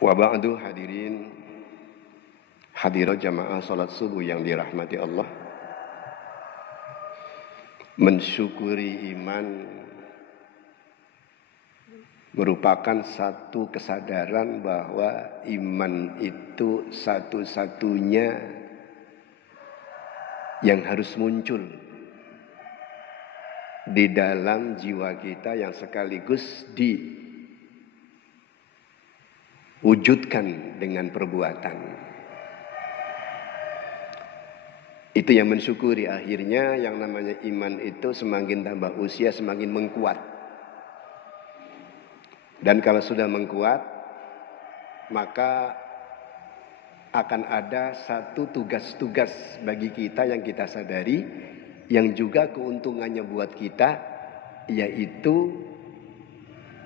Wa ba'du hadirin hadirat jamaah salat subuh yang dirahmati Allah. Mensyukuri iman merupakan satu kesadaran bahwa iman itu satu-satunya yang harus muncul di dalam jiwa kita yang sekaligus diwujudkan dengan perbuatan. Itu yang mensyukuri, akhirnya yang namanya iman itu semakin tambah usia semakin mengkuat. Dan kalau sudah mengkuat, maka akan ada satu tugas-tugas bagi kita yang kita sadari, yang juga keuntungannya buat kita, yaitu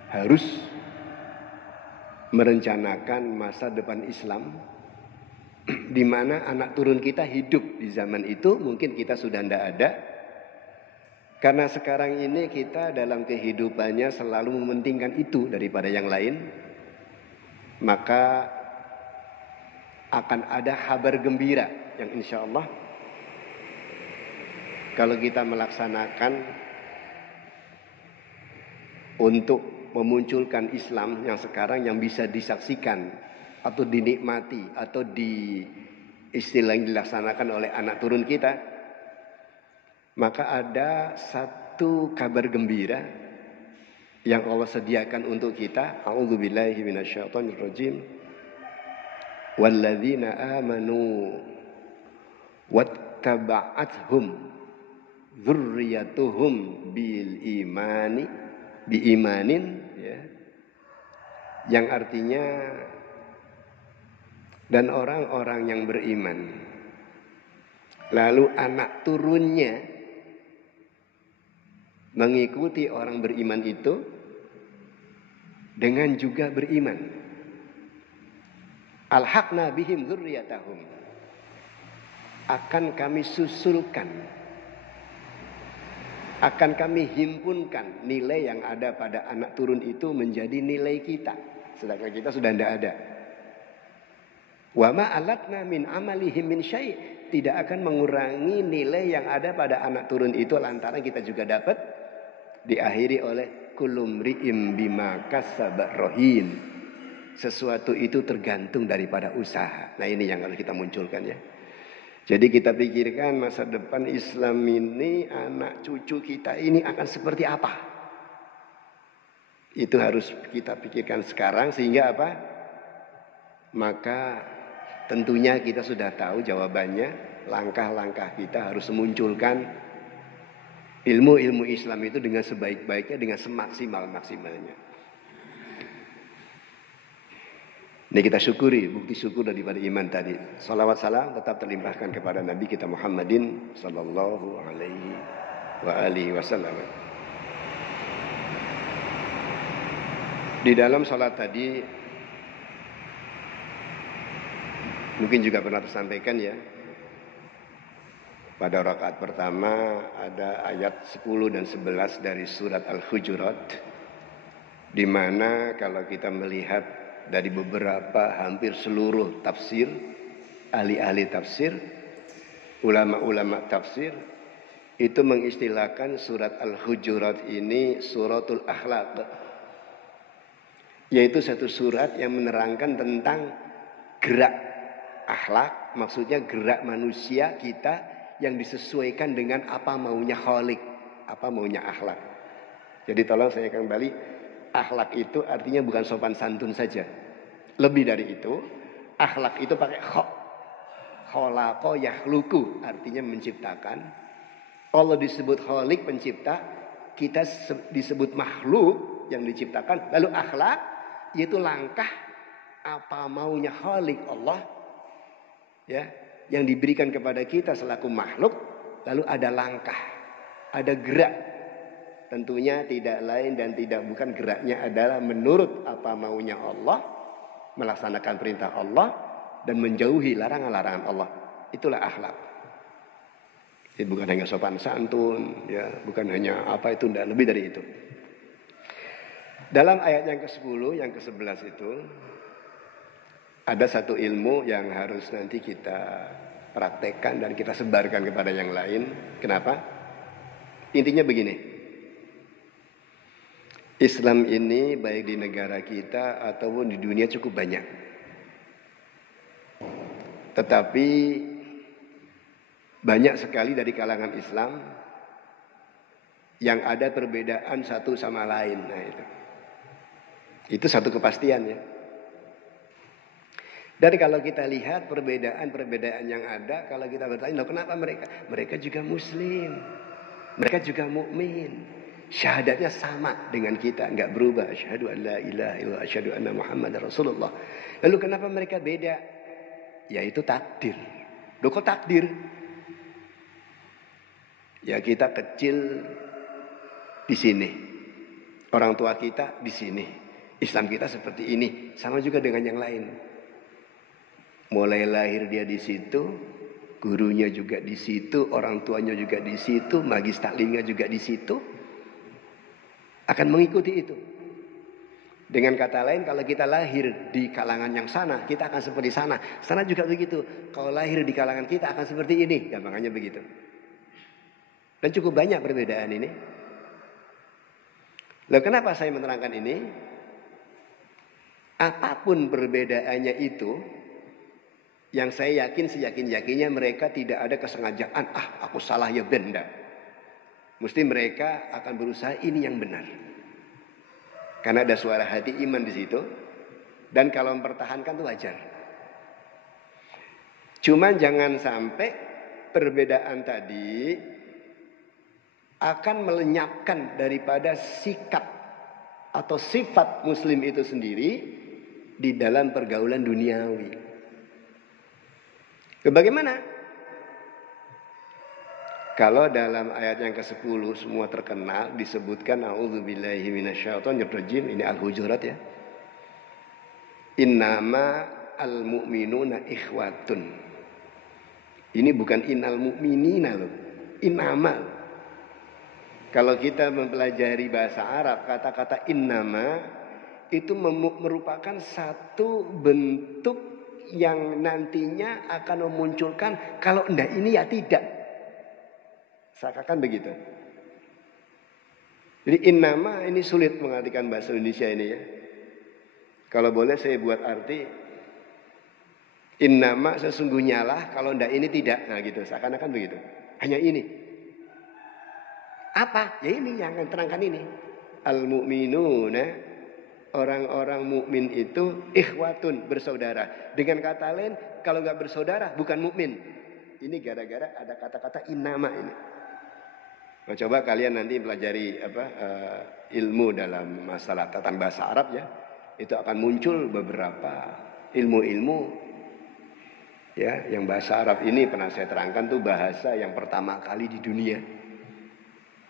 harus merencanakan masa depan Islam, di mana anak turun kita hidup di zaman itu. Mungkin kita sudah tidak ada, karena sekarang ini kita dalam kehidupannya selalu mementingkan itu daripada yang lain. Maka akan ada kabar gembira yang insya Allah kalau kita melaksanakan untuk memunculkan Islam yang sekarang, yang bisa disaksikan atau dinikmati atau istilah yang dilaksanakan oleh anak turun kita, maka ada satu kabar gembira yang Allah sediakan untuk kita. A'udzubillahi minasyaitonirrajim. Walladzina amanu wattaba'athum dzurriyyatuhum biimanin, ya. Yang artinya, dan orang-orang yang beriman, lalu anak turunnya mengikuti orang beriman itu dengan juga beriman. Alhaqna bihim dzurriyyatahum, akan kami susulkan, akan kami himpunkan nilai yang ada pada anak turun itu menjadi nilai kita, sedangkan kita sudah tidak ada. Wa ma alatna min amalihim min syai', tidak akan mengurangi nilai yang ada pada anak turun itu lantaran kita juga dapat. Diakhiri oleh kullu mri'im bima kasaba rahin, sesuatu itu tergantung daripada usaha. Nah, ini yang harus kita munculkan, ya. Jadi kita pikirkan masa depan Islam ini, anak cucu kita ini akan seperti apa. Itu harus kita pikirkan sekarang, sehingga apa? Maka tentunya kita sudah tahu jawabannya. Langkah-langkah kita harus memunculkan ilmu-ilmu Islam itu dengan sebaik-baiknya, dengan semaksimal-maksimalnya. Ini kita syukuri, bukti syukur daripada iman tadi. Salawat salam tetap terlimpahkan kepada Nabi kita Muhammadin sallallahu alaihi wa alihi wasallam. Di dalam salat tadi mungkin juga pernah tersampaikan, ya. Pada rakaat pertama ada ayat 10 dan 11 dari surat Al-Hujurat, di mana kalau kita melihat dari beberapa, hampir seluruh tafsir, ahli-ahli tafsir, ulama-ulama tafsir, itu mengistilahkan surat Al-Hujurat ini suratul akhlaq, yaitu satu surat yang menerangkan tentang gerak akhlak, maksudnya gerak manusia kita yang disesuaikan dengan apa maunya Khalik, apa maunya akhlak. Jadi tolong saya kembali, akhlak itu artinya bukan sopan santun saja. Lebih dari itu, akhlak itu pakai kha. Khalaqa yakhluqu, artinya menciptakan. Allah disebut Khalik, pencipta, kita disebut makhluk yang diciptakan. Lalu akhlak yaitu langkah apa maunya Khalik Allah, ya, yang diberikan kepada kita selaku makhluk. Lalu ada langkah, ada gerak. Tentunya tidak lain dan tidak bukan, geraknya adalah menurut apa maunya Allah, melaksanakan perintah Allah dan menjauhi larangan-larangan Allah. Itulah akhlak. Jadi bukan hanya sopan santun, ya, bukan hanya apa itu, tidak, lebih dari itu. Dalam ayat yang ke-10, yang ke-11 itu Ada satu ilmu yang harus nanti kita praktekkan dan kita sebarkan kepada yang lain. Kenapa? Intinya begini. Islam ini baik di negara kita ataupun di dunia cukup banyak. Tetapi banyak sekali dari kalangan Islam yang ada perbedaan satu sama lain. Nah itu satu kepastian ya. Dan kalau kita lihat perbedaan-perbedaan yang ada, kalau kita bertanya, loh kenapa mereka? Mereka juga muslim. Mereka juga mukmin. Syahadatnya sama dengan kita, enggak berubah. Asyhadu an la ilaha illallah, asyhadu anna Muhammadar Rasulullah. Lalu kenapa mereka beda? Yaitu takdir. Loh kok takdir? Ya kita kecil di sini. Orang tua kita di sini. Islam kita seperti ini. Sama juga dengan yang lain. Mulai lahir dia di situ, gurunya juga di situ, orang tuanya juga di situ, magis taklimnya juga di situ. Akan mengikuti itu. Dengan kata lain, kalau kita lahir di kalangan yang sana, kita akan seperti sana. Sana juga begitu. Kalau lahir di kalangan kita akan seperti ini. Gampangannya begitu. Dan cukup banyak perbedaan ini. Lalu kenapa saya menerangkan ini? Apapun perbedaannya itu, yang saya yakin seyakin-yakinnya mereka tidak ada kesengajaan. Aku salah ya benda. Mesti mereka akan berusaha ini yang benar. Karena ada suara hati iman di situ. Dan kalau mempertahankan itu wajar. Cuman jangan sampai perbedaan tadi akan melenyapkan daripada sikap atau sifat muslim itu sendiri di dalam pergaulan duniawi. Bagaimana? Kalau dalam ayat yang ke-10 semua terkenal disebutkan a'udzubillahi minasyaitonir rajim, ini Al-Hujurat ya. Innama al-mu'minuna ikhwatun. Ini bukan innal mu'minina loh. Innama. Kalau kita mempelajari bahasa Arab, kata-kata innama itu merupakan satu bentuk yang nantinya akan memunculkan kalau enggak ini ya tidak. Seakan begitu. Jadi innama ini sulit mengartikan bahasa Indonesia ini ya. Kalau boleh saya buat arti innama sesungguhnya lah, kalau enggak ini tidak. Nah gitu, seakan-akan begitu. Hanya ini. Apa? Ya ini yang akan terangkan ini. Al-mu'minuna, orang-orang mukmin itu ikhwatun, bersaudara. Dengan kata lain, kalau nggak bersaudara bukan mukmin. Ini gara-gara ada kata-kata innama ini. Nah, coba kalian nanti pelajari ilmu dalam masalah tata bahasa Arab ya. Itu akan muncul beberapa ilmu-ilmu ya, yang bahasa Arab ini pernah saya terangkan tuh bahasa yang pertama kali di dunia.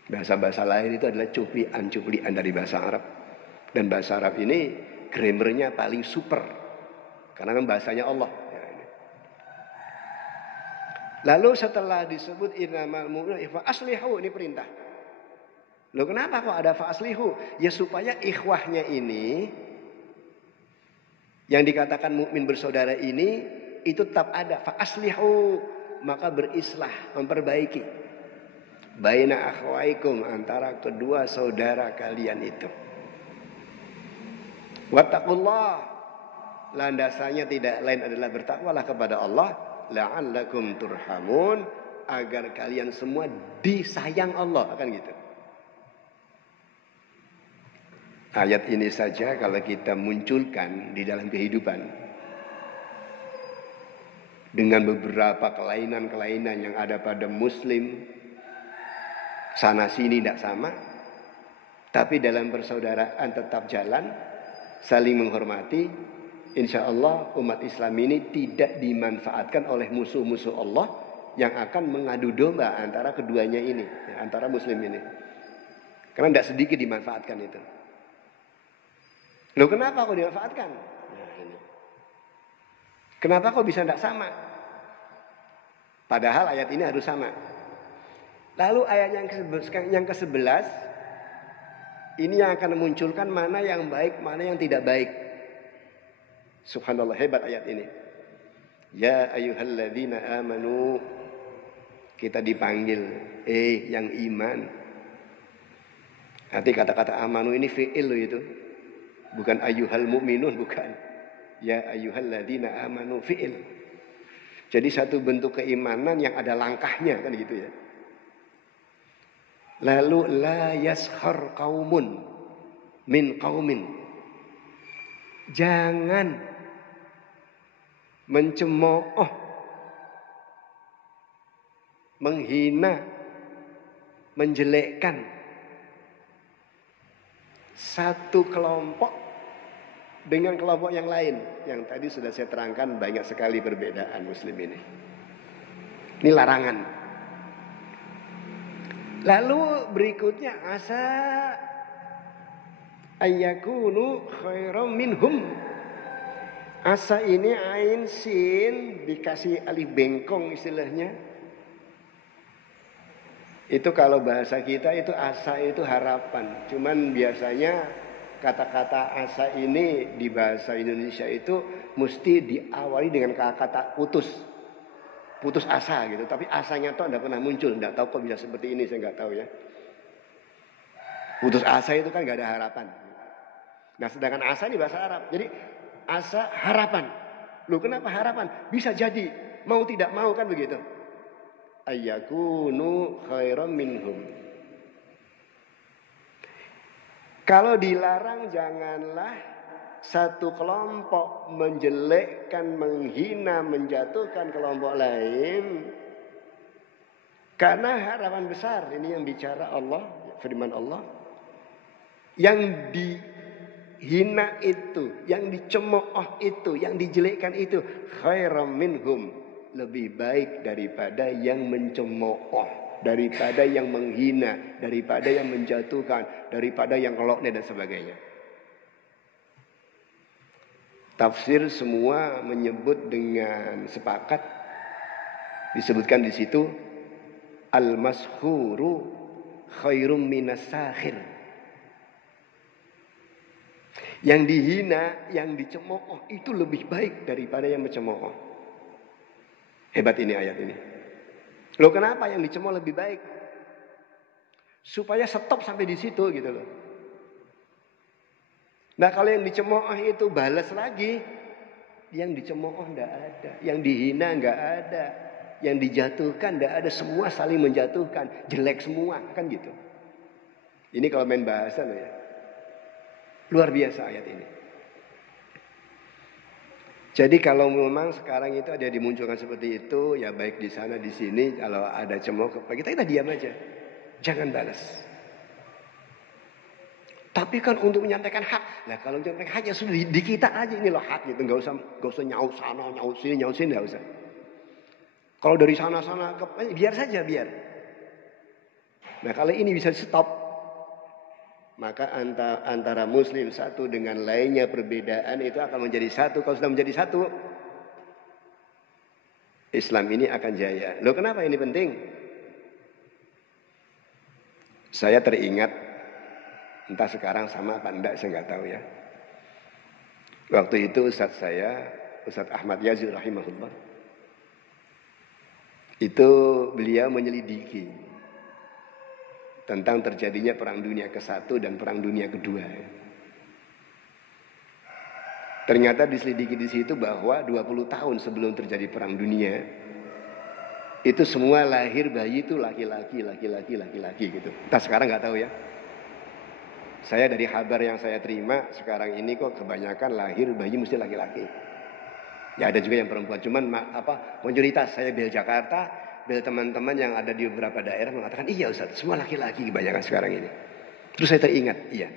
Bahasa-bahasa lain itu adalah cuplian-cuplian dari bahasa Arab. Dan bahasa Arab ini grammarnya paling super. Karena kan bahasanya Allah. Ya, ini. Lalu setelah disebut innamal mu'minuna fa aslihu, ini perintah. Loh kenapa kok ada fa aslihu? Ya supaya ikhwahnya ini yang dikatakan mukmin bersaudara ini itu tetap ada. Fa aslihu, maka berislah, memperbaiki. Baina akhwaikum, antara kedua saudara kalian itu. Wattaqullah, landasannya tidak lain adalah bertakwalah kepada Allah, la'allakum turhamun, agar kalian semua disayang Allah, akan gitu. Ayat ini saja kalau kita munculkan di dalam kehidupan dengan beberapa kelainan-kelainan yang ada pada muslim, sana sini tidak sama, tapi dalam persaudaraan tetap jalan, saling menghormati, insya Allah umat Islam ini tidak dimanfaatkan oleh musuh-musuh Allah yang akan mengadu domba antara keduanya ini, ya, antara muslim ini. Karena tidak sedikit dimanfaatkan itu. Loh kenapa kok dimanfaatkan? Nah, ini. Kenapa kok bisa tidak sama? Padahal ayat ini harus sama. Lalu ayat yang ke-11 ini yang akan memunculkan mana yang baik, mana yang tidak baik. Subhanallah, hebat ayat ini. Ya ayyuhalladzina amanu, kita dipanggil, yang iman. Nanti kata-kata amanu ini fi'il loh itu. Bukan ayyuhal mu'minun, bukan. Ya ayyuhalladzina amanu, fi'il. Jadi satu bentuk keimanan yang ada langkahnya, kan gitu ya. Lalu la yaskhar qaumun min qaumin. Jangan mencemooh, menghina, menjelekkan satu kelompok dengan kelompok yang lain. Yang tadi sudah saya terangkan, banyak sekali perbedaan muslim ini. Ini larangan. Lalu berikutnya, asa ayyakunu khairam minhum. Asa ini ain sin dikasih alif bengkong istilahnya. Itu kalau bahasa kita itu asa itu harapan. Cuman biasanya kata-kata asa ini di bahasa Indonesia itu mesti diawali dengan kata putus. Putus asa gitu. Tapi asanya tuh tidak pernah muncul. Tidak tahu kok bisa seperti ini, saya nggak tahu ya. Putus asa itu kan nggak ada harapan. Nah sedangkan asa ini bahasa Arab. Jadi asa harapan. Loh kenapa harapan? Bisa jadi. Mau tidak mau kan begitu. Ayyakunu khairam minhum. Kalau dilarang janganlah satu kelompok menjelekkan, menghina, menjatuhkan kelompok lain. Karena harapan besar, ini yang bicara Allah, firman Allah. Yang dihina itu, yang dicemooh itu, yang dijelekkan itu, khairam minhum, lebih baik daripada yang mencemooh, daripada yang menghina, daripada yang menjatuhkan, daripada yang ngeloknya dan sebagainya. Tafsir semua menyebut dengan sepakat, disebutkan di situ al-mashhuru khairum minas sakhir. Yang dihina, yang dicemooh itu lebih baik daripada yang mencemooh. Hebat ini ayat ini. Loh kenapa yang dicemooh lebih baik? Supaya stop sampai di situ gitu loh. Nah kalau yang dicemooh itu balas lagi, yang dicemooh enggak ada, yang dihina enggak ada, yang dijatuhkan enggak ada, semua saling menjatuhkan, jelek semua, kan gitu. Ini kalau main bahasa loh ya. Luar biasa ayat ini. Jadi kalau memang sekarang itu ada dimunculkan seperti itu, ya baik di sana di sini, kalau ada cemooh kita diam aja. Jangan balas. Tapi kan untuk menyampaikan hak, nah kalau menyampaikan hak ya sudah di kita aja, ini loh hak gitu, nggak usah nyaut sana, nyaut sini, nggak usah. Kalau dari sana biar saja biar. Nah kalau ini bisa stop, maka antara Muslim satu dengan lainnya perbedaan itu akan menjadi satu. Kalau sudah menjadi satu, Islam ini akan jaya. Loh kenapa ini penting? Saya teringat. Entah sekarang sama apa enggak, saya enggak tahu ya. Waktu itu Ustadz Ahmad Yazid rahimahullah, itu beliau menyelidiki tentang terjadinya perang dunia ke-1 dan perang dunia ke-2. Ternyata diselidiki di situ bahwa 20 tahun sebelum terjadi perang dunia, itu semua lahir bayi itu laki-laki gitu. Entah sekarang enggak tahu ya. Saya dari kabar yang saya terima sekarang ini kok kebanyakan lahir bayi mesti laki-laki. Ya ada juga yang perempuan. Cuman mayoritas saya bel Jakarta, bel teman-teman yang ada di beberapa daerah mengatakan iya Ustaz, semua laki-laki kebanyakan sekarang ini. Terus saya teringat, iya.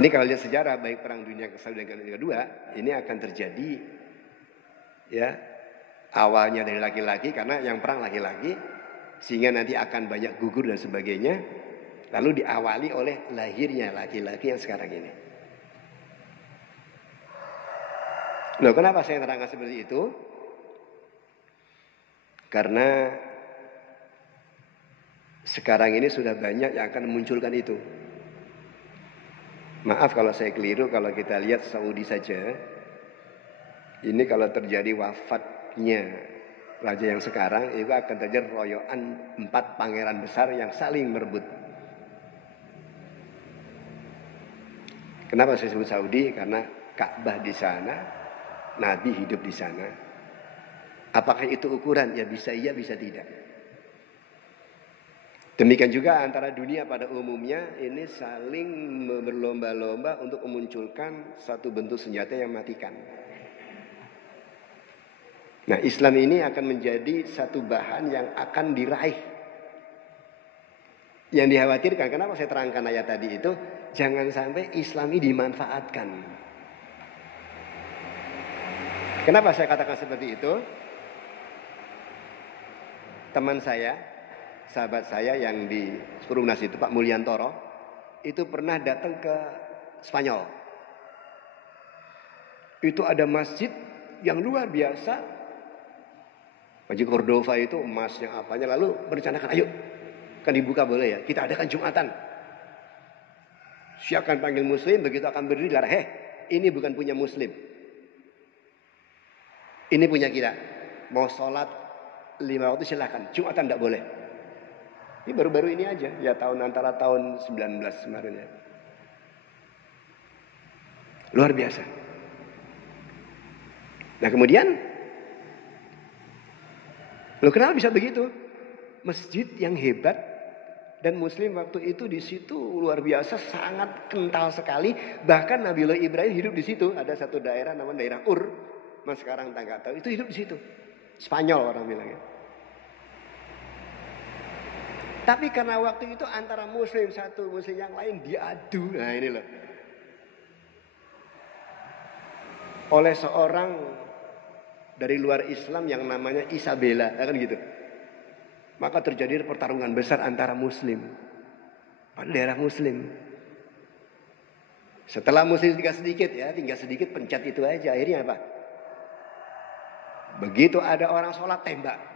Ini kalau lihat sejarah baik perang dunia ke-1 dan ke-2, ini akan terjadi ya awalnya dari laki-laki karena yang perang laki-laki, sehingga nanti akan banyak gugur dan sebagainya. Lalu diawali oleh lahirnya laki-laki yang sekarang ini. Loh, kenapa saya terangkan seperti itu? Karena sekarang ini sudah banyak yang akan memunculkan itu. Maaf kalau saya keliru, kalau kita lihat Saudi saja, ini kalau terjadi wafatnya raja yang sekarang, itu akan terjadi royoan 4 pangeran besar yang saling merebut. Kenapa saya sebut Saudi? Karena Ka'bah di sana, Nabi hidup di sana. Apakah itu ukuran? Ya bisa iya, bisa tidak. Demikian juga antara dunia pada umumnya ini saling berlomba-lomba untuk memunculkan satu bentuk senjata yang mematikan. Nah, Islam ini akan menjadi satu bahan yang akan diraih. Yang dikhawatirkan, kenapa saya terangkan ayat tadi itu, jangan sampai Islam ini dimanfaatkan. Kenapa saya katakan seperti itu? Teman saya, sahabat saya yang di Perumnas itu, Pak Mulyantoro, itu pernah datang ke Spanyol. Itu ada masjid yang luar biasa. Masjid Cordova itu emasnya apanya, lalu merencanakan, ayo kan dibuka boleh ya, kita adakan Jumatan. Siapkan panggil muslim, begitu akan berdiri dilarang, ini bukan punya muslim. Ini punya kita. Mau sholat 5 waktu silakan, Jumatan tidak boleh. Ini baru-baru ini aja, ya antara tahun 19 kemarin ya. Luar biasa. Nah kemudian, loh kenapa bisa begitu? Masjid yang hebat dan muslim waktu itu di situ luar biasa, sangat kental sekali. Bahkan Nabiullah Ibrahim hidup di situ. Ada satu daerah namanya daerah Ur, mas sekarang tak tahu, itu hidup di situ. Spanyol orang bilangnya. Tapi karena waktu itu antara muslim satu, muslim yang lain diadu. Nah ini loh. Oleh seorang dari luar Islam yang namanya Isabella, kan gitu. Maka terjadi pertarungan besar antara muslim. Pada daerah muslim. Setelah muslim tinggal sedikit pencet itu aja. Akhirnya apa? Begitu ada orang sholat tembak.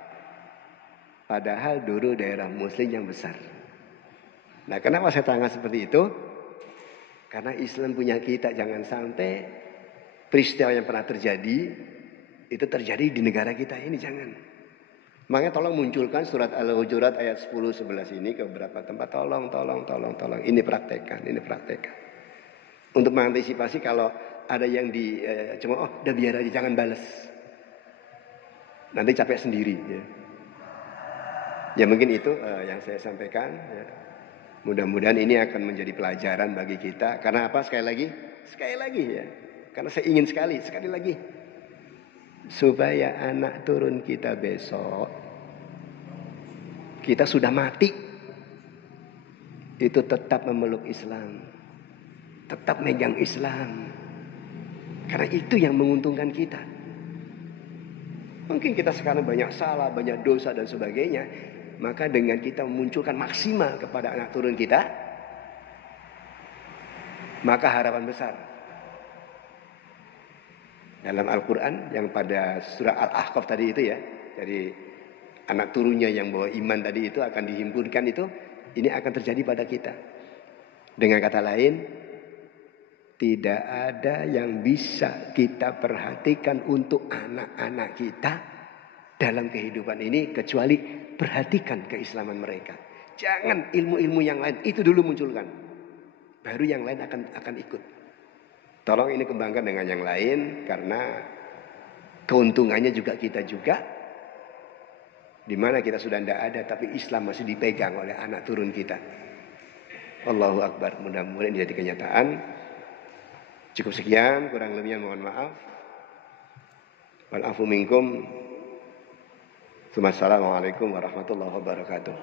Padahal dulu daerah muslim yang besar. Nah kenapa saya tangan seperti itu? Karena Islam punya kita, jangan sampai peristiwa yang pernah terjadi itu terjadi di negara kita ini, jangan. Makanya tolong munculkan surat Al-Hujurat ayat 10-11 ini ke beberapa tempat. Tolong. Ini praktekkan. Untuk mengantisipasi kalau ada yang cuma udah biar aja, jangan balas. Nanti capek sendiri ya. Ya mungkin itu yang saya sampaikan ya. Mudah-mudahan ini akan menjadi pelajaran bagi kita. Karena apa? Sekali lagi ya. Karena saya ingin sekali lagi. Supaya anak turun kita besok, kita sudah mati, itu tetap memeluk Islam. Tetap megang Islam. Karena itu yang menguntungkan kita. Mungkin kita sekarang banyak salah, banyak dosa dan sebagainya. Maka dengan kita memunculkan maksimal kepada anak turun kita, maka harapan besar. Dalam Al-Quran yang pada surah Al-Ahqaf tadi itu ya. Jadi anak turunnya yang bawa iman tadi itu akan dihimpunkan itu. Ini akan terjadi pada kita. Dengan kata lain, tidak ada yang bisa kita perhatikan untuk anak-anak kita dalam kehidupan ini kecuali perhatikan keislaman mereka. Jangan ilmu-ilmu yang lain itu dulu munculkan, baru yang lain akan ikut. Tolong ini kembangkan dengan yang lain karena keuntungannya juga kita juga. Di mana kita sudah tidak ada tapi Islam masih dipegang oleh anak turun kita. Allahu Akbar. Mudah-mudahan jadi kenyataan. Cukup sekian, kurang lebihnya mohon maaf. Wal afu minkum. Assalamualaikum warahmatullahi wabarakatuh.